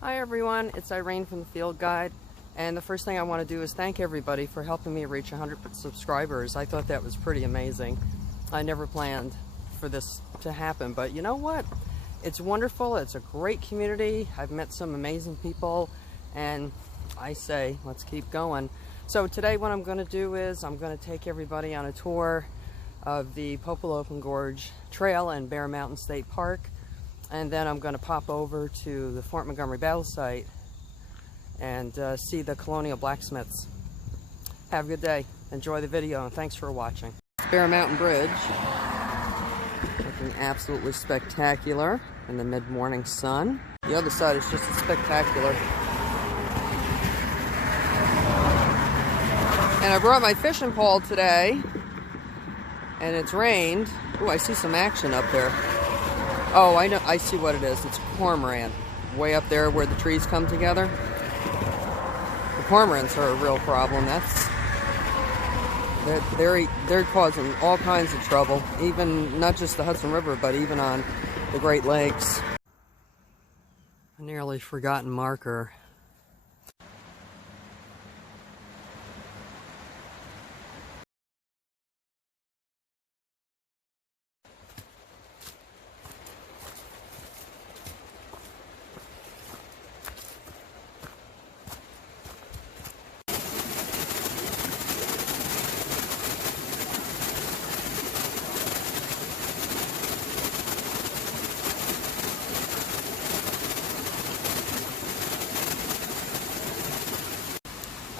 Hi everyone, it's Irene from the Field Guide, and the first thing I want to do is thank everybody for helping me reach 100 subscribers. I thought that was pretty amazing. I never planned for this to happen, but you know what? It's wonderful. It's a great community. I've met some amazing people, and I say let's keep going. So today what I'm going to do is I'm going to take everybody on a tour of the Popolopen Gorge Trail in Bear Mtn State Park. And then I'm going to pop over to the Fort Montgomery battle site and see the Colonial Blacksmiths. Have a good day. Enjoy the video, and thanks for watching. Bear Mountain Bridge, looking absolutely spectacular in the mid-morning sun. The other side is just as spectacular. And I brought my fishing pole today, and it's rained. Ooh, I see some action up there. Oh, I know. I see what it is. It's a cormorant. Way up there where the trees come together. The cormorants are a real problem. They're causing all kinds of trouble. Even not just the Hudson River, but even on the Great Lakes. A nearly forgotten marker.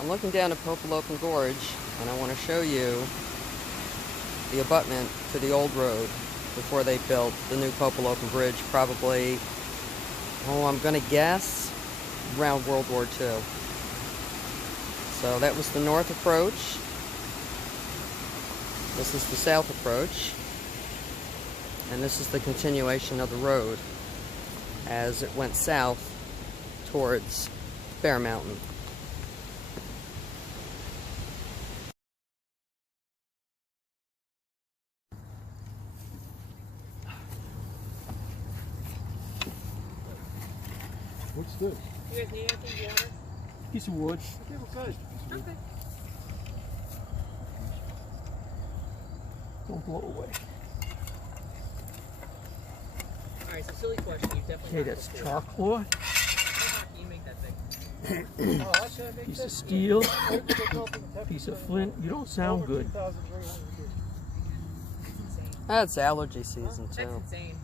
I'm looking down at Popolopen Gorge, and I want to show you the abutment to the old road before they built the new Popolopen Bridge, probably, oh, I'm going to guess, around World War II. So that was the north approach. This is the south approach. And this is the continuation of the road as it went south towards Bear Mountain. What's this? You guys need anything? Water? Piece of wood. Okay, we're good. Okay. Don't blow away. Alright, so silly question. You definitely. Okay, that's charcoal. You make that big. Piece of steel. Piece of flint. You don't sound good. That's allergy season That's too. insane.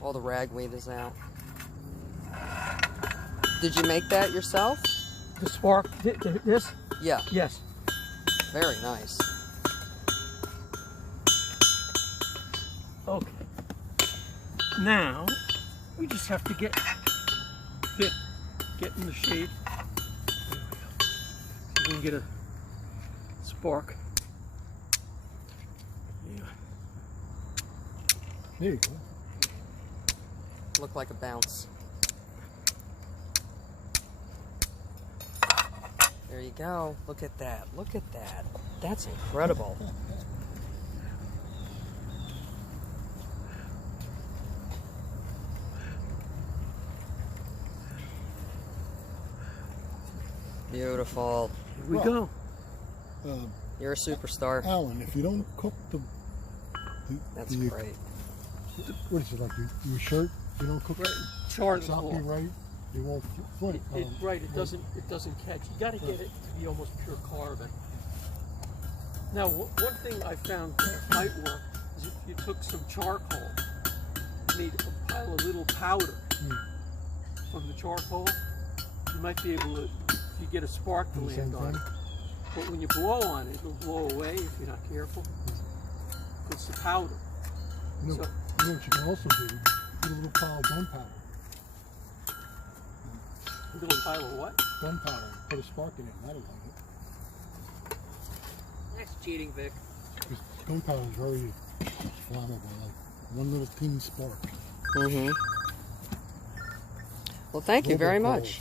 All the ragweed is out. Did you make that yourself? The spark. This? Yeah. Yes. Very nice. Okay. Now we just have to get in the shade. So we can get a spark. Yeah. There you go. Look like a bounce. There you go. Look at that. Look at that. That's incredible. Beautiful. Here we go. You're a superstar. Alan, if you don't cook That's great. What is it, like your shirt? You don't cook it Charcoal. exactly right, it won't flint. Right, it doesn't catch. You got to get it to be almost pure carbon. Now, one thing I found might work is if you took some charcoal, made a pile of little powder from the charcoal, you might be able to, if you get a spark to land on it. But when you blow on it, it'll blow away if you're not careful. It's the powder. You know what you can also do? Put a little pile of gunpowder. A little pile of what? Gunpowder. Put a spark in it, and that'll light it. That's cheating, Vic. Because gunpowder is very flammable, like one little teeny spark. Well, thank you very much.